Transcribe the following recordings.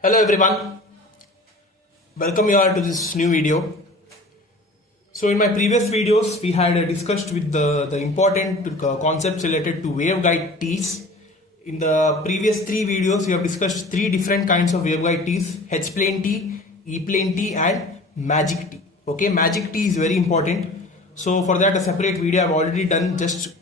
Hello everyone, welcome you all to this new video. So in my previous videos we had discussed with the important concepts related to waveguide tees. In the previous three videos we have discussed three different kinds of waveguide tees: H-plane tee, E-plane tee and magic tee. Okay, magic tee is very important. So for that a separate video I have already done just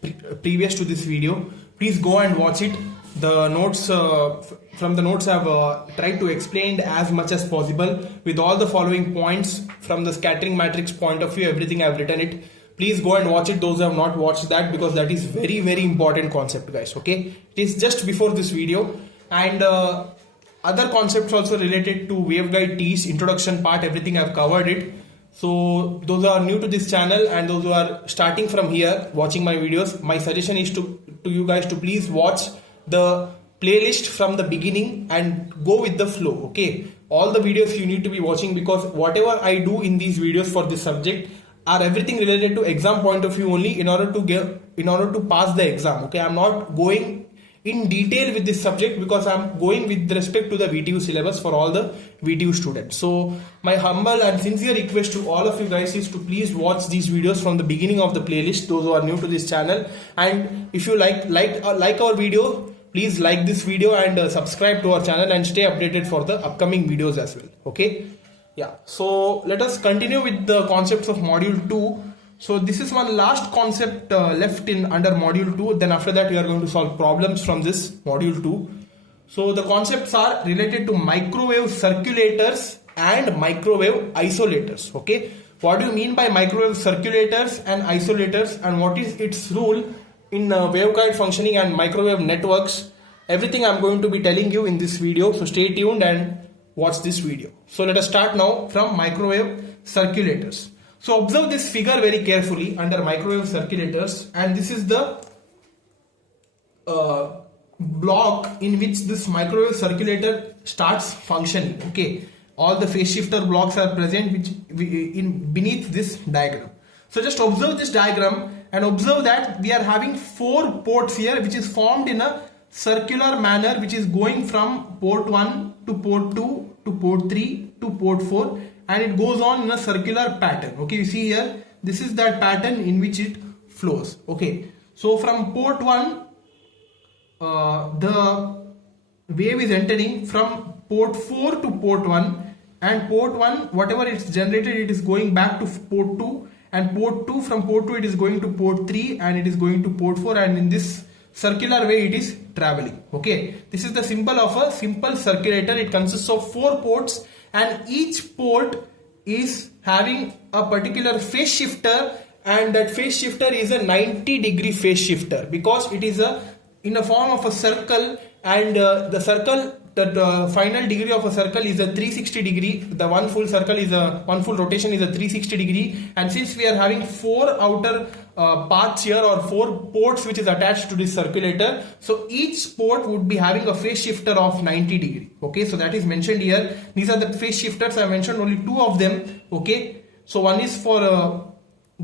previous to this video. Please go and watch it. The notes from the notes I have tried to explain as much as possible with all the following points from the scattering matrix point of view. Everything I have written it. Please go and watch it, those who have not watched that, because that is very important concept, guys. Okay, it is just before this video, and other concepts also related to waveguide tees, introduction part, everything I have covered it. So those who are new to this channel and those who are starting from here watching my videos, my suggestion is to you guys to please watch the playlist from the beginning and go with the flow. Okay, all the videos you need to be watching, because whatever I do in these videos for this subject are everything related to exam point of view only, in order to pass the exam. Okay, I'm not going in detail with this subject because I'm going with respect to the VTU syllabus for all the VTU students. So my humble and sincere request to all of you guys is to please watch these videos from the beginning of the playlist, those who are new to this channel. And if you like our video, please like this video and subscribe to our channel and stay updated for the upcoming videos as well. Okay, yeah, so let us continue with the concepts of module 2. So this is one last concept left in under module 2. Then after that we are going to solve problems from this module 2. So the concepts are related to microwave circulators and microwave isolators. Okay, what do you mean by microwave circulators and isolators, and what is its role in waveguide functioning and microwave networks? Everything I'm going to be telling you in this video, so stay tuned and watch this video. So let us start now from microwave circulators. So observe this figure very carefully under microwave circulators, and this is the block in which this microwave circulator starts functioning. Okay, all the phase shifter blocks are present beneath this diagram. So just observe this diagram and observe that we are having 4 ports here, which is formed in a circular manner, which is going from port 1 to port 2 to port 3 to port 4, and it goes on in a circular pattern. Okay, you see here, this is that pattern in which it flows. Okay, so from port 1 the wave is entering from port 4 to port 1, and port 1 whatever it's generated, it is going back to port 2, and port 2 from port 2 it is going to port 3, and it is going to port 4, and in this circular way it is traveling. Okay, this is the symbol of a simple circulator. It consists of 4 ports, and each port is having a particular phase shifter, and that phase shifter is a 90-degree phase shifter, because it is in a form of a circle, and the circle, the final degree of a circle is a 360 degree. The one full rotation is a 360 degree, and since we are having 4 outer parts here, or 4 ports which is attached to this circulator, so each port would be having a phase shifter of 90 degree. Okay, so that is mentioned here. These are the phase shifters. I mentioned only 2 of them. Okay, so one is for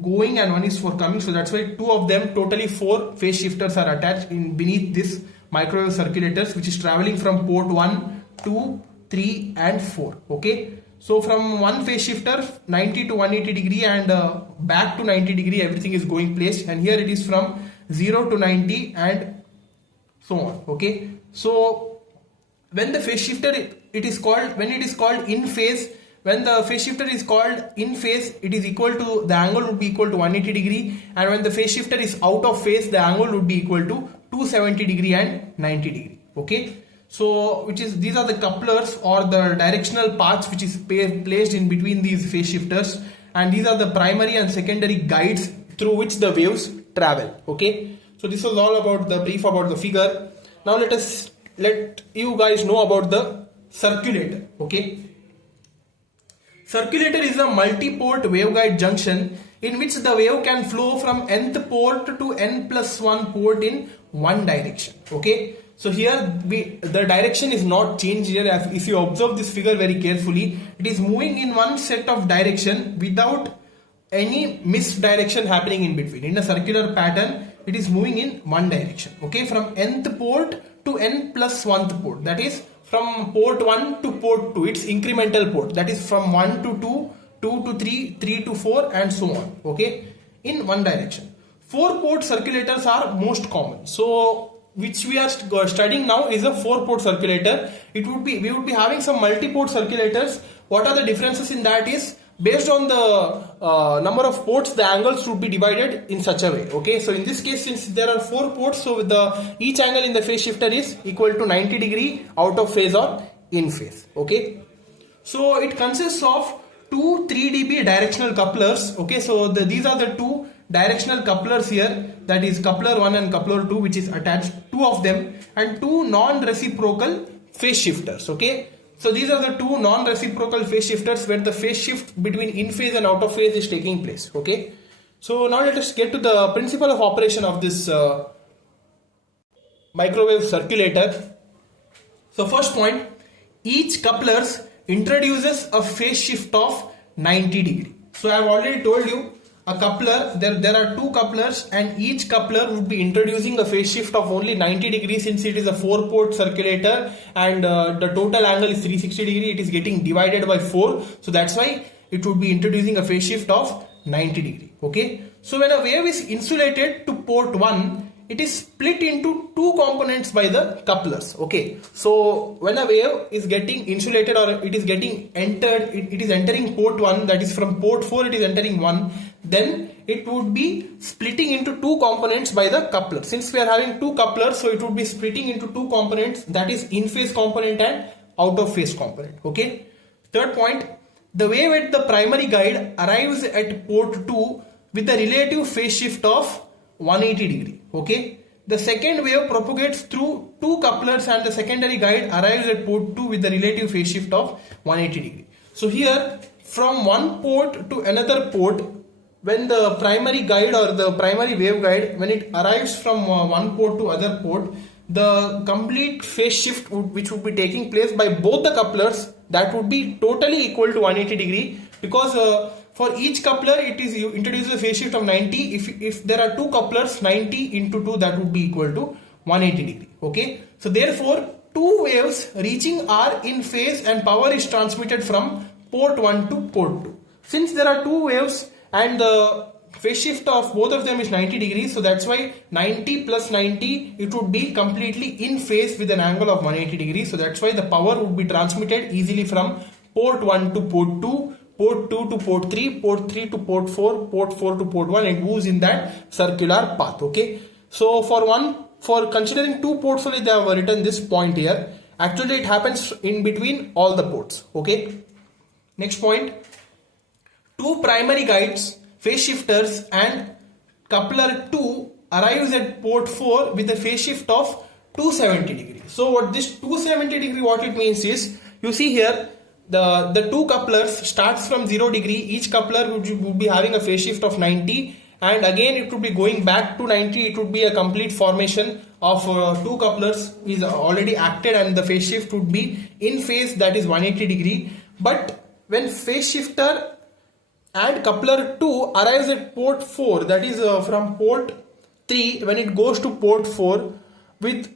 going and one is for coming, so that's why 2 of them, totally 4 phase shifters are attached beneath this microwave circulators, which is traveling from port 1, 2, 3 and 4. Okay, so from one phase shifter 90 to 180 degree and back to 90 degree, everything is going place, and here it is from 0 to 90 and so on. Okay, so when the phase shifter it is called in phase, when the phase shifter is called in phase, it is equal to, the angle would be equal to 180 degree, and when the phase shifter is out of phase, the angle would be equal to 270 degree and 90 degree. Okay, so these are the couplers or the directional parts which is placed in between these phase shifters, and these are the primary and secondary guides through which the waves travel. Okay, so this was all about the brief about the figure. Now let you guys know about the circulator. Okay, circulator is a multi-port waveguide junction in which the wave can flow from nth port to n+1 port in one direction. Okay, so here the direction is not changed here. If you observe this figure very carefully, it is moving in one set of direction without any misdirection happening in between. In a circular pattern, it is moving in one direction. Okay, from nth port to n+1th port, that is from port 1 to port 2. It's incremental port, that is from 1 to 2, 2 to 3, 3 to 4 and so on, okay, in one direction. 4-port circulators are most common. So which we are studying now is a 4-port circulator. We would be having some multi-port circulators. What are the differences in that is, based on the number of ports, the angles should be divided in such a way, okay. So in this case, since there are 4 ports, so each angle in the phase shifter is equal to 90 degree out of phase or in phase, okay. So it consists of two 3 dB directional couplers, okay. So these are the two directional couplers here, that is coupler 1 and coupler 2, which is attached, 2 of them, and 2 non-reciprocal phase shifters, okay. So these are the 2 non-reciprocal phase shifters where the phase shift between in phase and out of phase is taking place, okay. So now let us get to the principle of operation of this microwave circulator. So first point, each couplers introduces a phase shift of 90 degree. So I have already told you, a coupler, there are 2 couplers, and each coupler would be introducing a phase shift of only 90 degrees, since it is a 4-port circulator and the total angle is 360 degree. It is getting divided by 4, so that's why it would be introducing a phase shift of 90 degree, okay. So when a wave is insulated to port 1, it is split into 2 components by the couplers, okay. So when a wave is getting insulated, or it is getting entered, it is entering port 1, that is from port 4 it is entering 1, then it would be splitting into 2 components by the coupler. Since we are having 2 couplers, so it would be splitting into 2 components, that is in phase component and out of phase component, okay. Third point, the wave at the primary guide arrives at port 2 with a relative phase shift of 180 degree, okay. The second wave propagates through 2 couplers and the secondary guide arrives at port 2 with the relative phase shift of 180 degree. So here, from one port to another port, when the primary guide or the primary waveguide, when it arrives from one port to other port, the complete phase shift which would be taking place by both the couplers, that would be totally equal to 180 degree, because for each coupler it is introduces a phase shift of 90. If there are 2 couplers, 90 into 2, that would be equal to 180 degree, okay. So therefore 2 waves reaching are in phase and power is transmitted from port 1 to port 2. Since there are 2 waves and the phase shift of both of them is 90 degrees, so that's why 90 plus 90, it would be completely in phase with an angle of 180 degrees. So that's why the power would be transmitted easily from port 1 to port 2, port 2 to port 3, port 3 to port 4, port 4 to port 1, and moves in that circular path, okay. So for considering 2 ports only, they have written this point here. Actually it happens in between all the ports, okay. Next point, 2 primary guides, phase shifters and coupler 2 arrives at port 4 with a phase shift of 270 degree. So what this 270 degree, what it means is, you see here, the 2 couplers starts from 0 degree, each coupler would be having a phase shift of 90, and again it would be going back to 90. It would be a complete formation of 2 couplers is already acted, and the phase shift would be in phase, that is 180 degree. But when phase shifter and coupler 2 arrives at port 4, that is from port 3, when it goes to port 4 with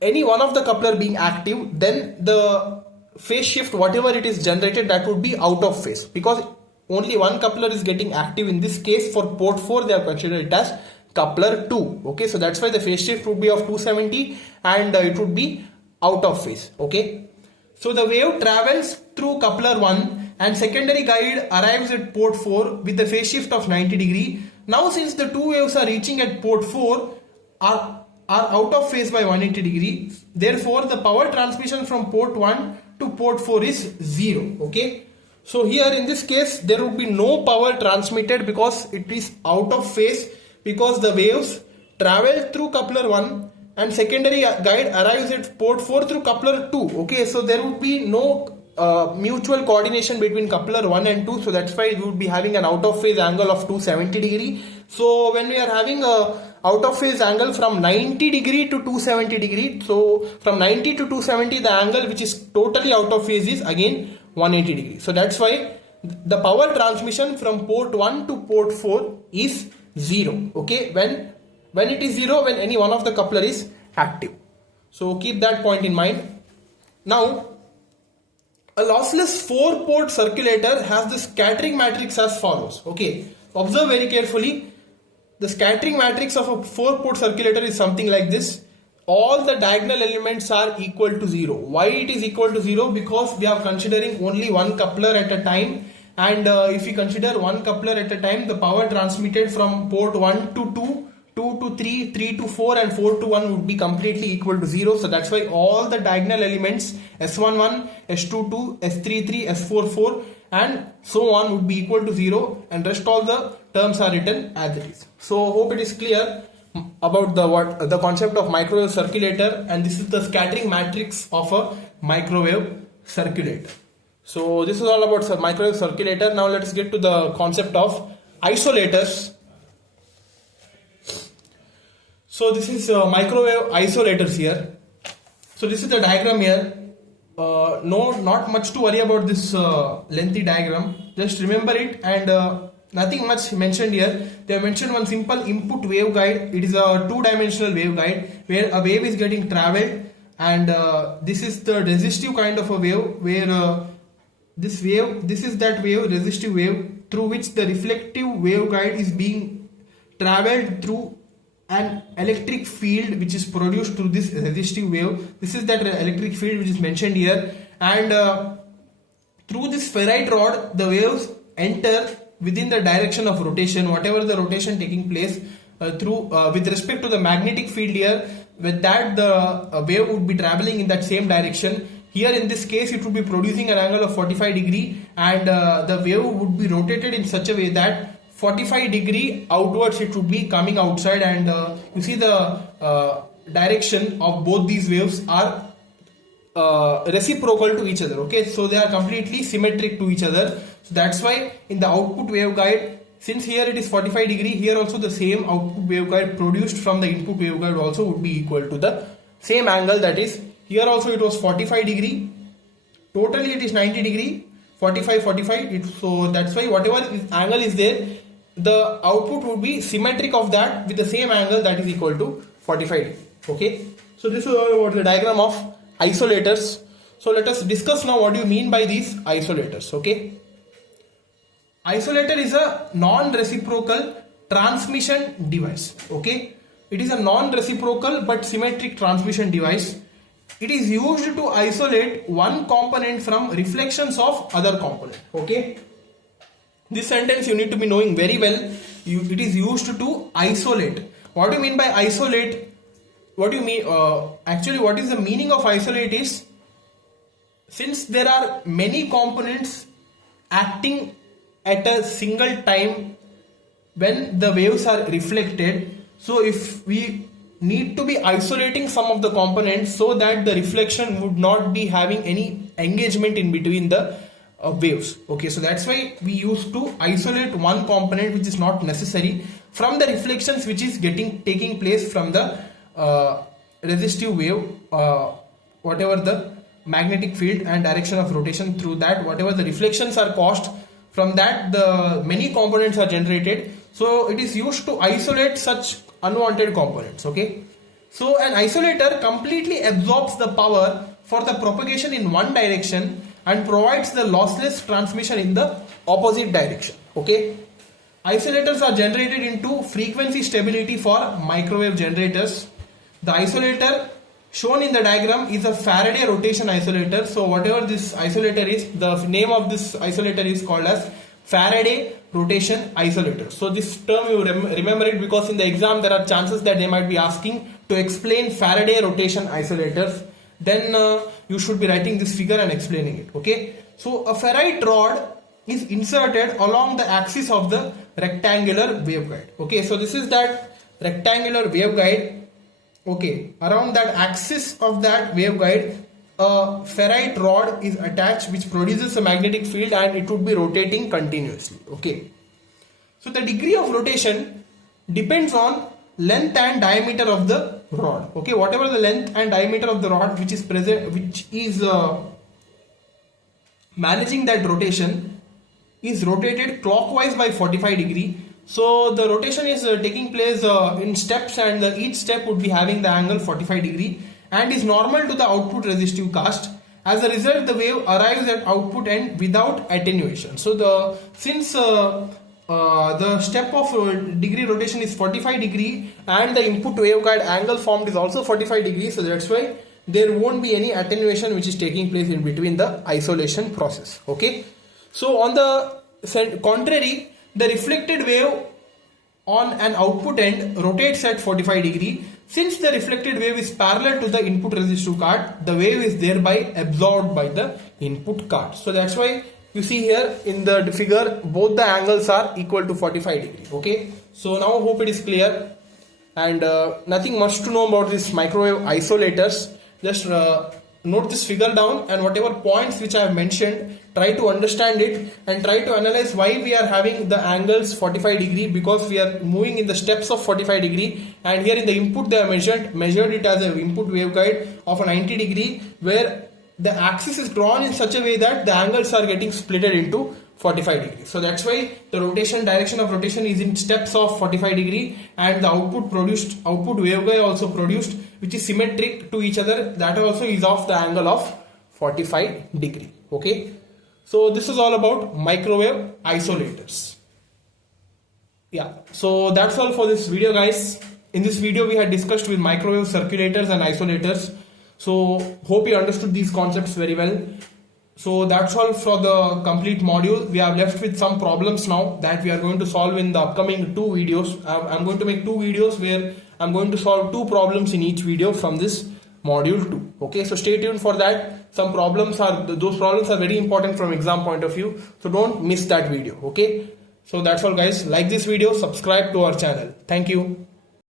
any one of the coupler being active, then the phase shift, whatever it is generated, that would be out of phase, because only one coupler is getting active. In this case for port 4, they have considered it as coupler 2, okay. So that's why the phase shift would be of 270 and it would be out of phase, okay. So the wave travels through coupler 1 and secondary guide arrives at port 4 with the phase shift of 90 degree. Now since the 2 waves are reaching at port 4 are out of phase by 180 degree, therefore the power transmission from port 1 to port 4 is 0, okay. So here in this case there would be no power transmitted because it is out of phase, because the waves travel through coupler 1 and secondary guide arrives at port 4 through coupler 2, okay. So there would be no mutual coordination between coupler 1 and 2, so that's why we would be having an out of phase angle of 270 degree. So when we are having a out of phase angle from 90 degree to 270 degree, so from 90 to 270 the angle which is totally out of phase is again 180 degree. So that's why the power transmission from port 1 to port 4 is 0, okay. When it is 0, when any one of the coupler is active. So keep that point in mind. Now, a lossless 4-port circulator has the scattering matrix as follows. Okay, observe very carefully. The scattering matrix of a 4-port circulator is something like this. All the diagonal elements are equal to 0. Why it is equal to 0? Because we are considering only one coupler at a time, and if we consider one coupler at a time, the power transmitted from port 1 to 2, 2 to 3, 3 to 4 and 4 to 1 would be completely equal to 0. So that's why all the diagonal elements S11, S22, S33, S44 and so on would be equal to 0, and rest all the terms are written as it is. So hope it is clear about the concept of microwave circulator, and this is the scattering matrix of a microwave circulator. So this is all about microwave circulator. Now let's get to the concept of isolators. So this is microwave isolators here. So this is the diagram here. Not much to worry about this lengthy diagram. Just remember it, and nothing much mentioned here. They have mentioned one simple input waveguide. It is a two-dimensional waveguide where a wave is getting traveled, and this is the resistive kind of a wave where this is that wave, resistive wave, through which the reflective waveguide is being traveled through an electric field which is produced through this resistive wave. This is that electric field which is mentioned here, and through this ferrite rod the waves enter within the direction of rotation, whatever the rotation taking place with respect to the magnetic field here. With that, the wave would be traveling in that same direction. Here in this case it would be producing an angle of 45 degree, and the wave would be rotated in such a way that 45 degree outwards it would be coming outside, and you see the direction of both these waves are reciprocal to each other. Okay, so they are completely symmetric to each other. So that's why in the output waveguide, since here it is 45 degree, here also the same output waveguide produced from the input waveguide also would be equal to the same angle. That is, here also it was 45 degree, totally it is 90 degree, 45, 45. So that's why whatever angle is there, the output would be symmetric of that with the same angle, that is equal to 45 degree. Okay, so this is all about the diagram of isolators. So let us discuss now what do you mean by these isolators. Okay, isolator is a non-reciprocal transmission device. Okay, it is a non-reciprocal but symmetric transmission device. It is used to isolate one component from reflections of other component. Okay, this sentence you need to be knowing very well. It is used to isolate. What do you mean by isolate? What do you mean? Actually, what is the meaning of isolate is, since there are many components acting at a single time when the waves are reflected, so if we need to be isolating some of the components so that the reflection would not be having any engagement in between the waves. Okay, so that's why we used to isolate one component which is not necessary from the reflections which is taking place from the resistive wave, whatever the magnetic field and direction of rotation through that, whatever the reflections are caused from that, the many components are generated. So it is used to isolate such unwanted components. Okay, so an isolator completely absorbs the power for the propagation in one direction and provides the lossless transmission in the opposite direction. Okay, isolators are generated into frequency stability for microwave generators. The isolator shown in the diagram is a Faraday rotation isolator. So whatever this isolator is, the name of this isolator is called as Faraday rotation isolator. So this term you remember it because in the exam there are chances that they might be asking to explain Faraday rotation isolators. Then you should be writing this figure and explaining it. Okay, so a ferrite rod is inserted along the axis of the rectangular waveguide. Okay, so this is that rectangular waveguide. Okay, around that axis of that waveguide, a ferrite rod is attached which produces a magnetic field, and it would be rotating continuously. Okay, so the degree of rotation depends on length and diameter of the rod. Okay, whatever the length and diameter of the rod which is present, which is managing that rotation, is rotated clockwise by 45 degree. So the rotation is taking place in steps, and each step would be having the angle 45 degree and is normal to the output resistive cast. As a result, the wave arrives at output end without attenuation. So since the step of degree rotation is 45 degree and the input waveguide angle formed is also 45 degrees, so that's why there won't be any attenuation which is taking place in between the isolation process. Okay. So on the contrary, the reflected wave on an output end rotates at 45 degree. Since the reflected wave is parallel to the input resistive card, the wave is thereby absorbed by the input card. So that's why you see here in the figure both the angles are equal to 45 degree. Okay. So now hope it is clear, and nothing much to know about this microwave isolators. Just note this figure down, and whatever points which I have mentioned, try to understand it and try to analyze why we are having the angles 45 degree, because we are moving in the steps of 45 degree, and here in the input they have measured it as an input waveguide of a 90 degree, where the axis is drawn in such a way that the angles are getting splitted into 45 degrees. So that's why the direction of rotation is in steps of 45 degree, and the output waveguide also produced, which is symmetric to each other, that also is of the angle of 45 degree. Okay. So this is all about microwave isolators. Yeah. So that's all for this video, guys. In this video we had discussed with microwave circulators and isolators. So hope you understood these concepts very well. So that's all for the complete module. We are left with some problems now that we are going to solve in the upcoming 2 videos. I'm going to make 2 videos where I'm going to solve 2 problems in each video from this module 2. Okay, so stay tuned for that. Those problems are very important from exam point of view. So don't miss that video. Okay, so that's all, guys. Like this video, subscribe to our channel. Thank you.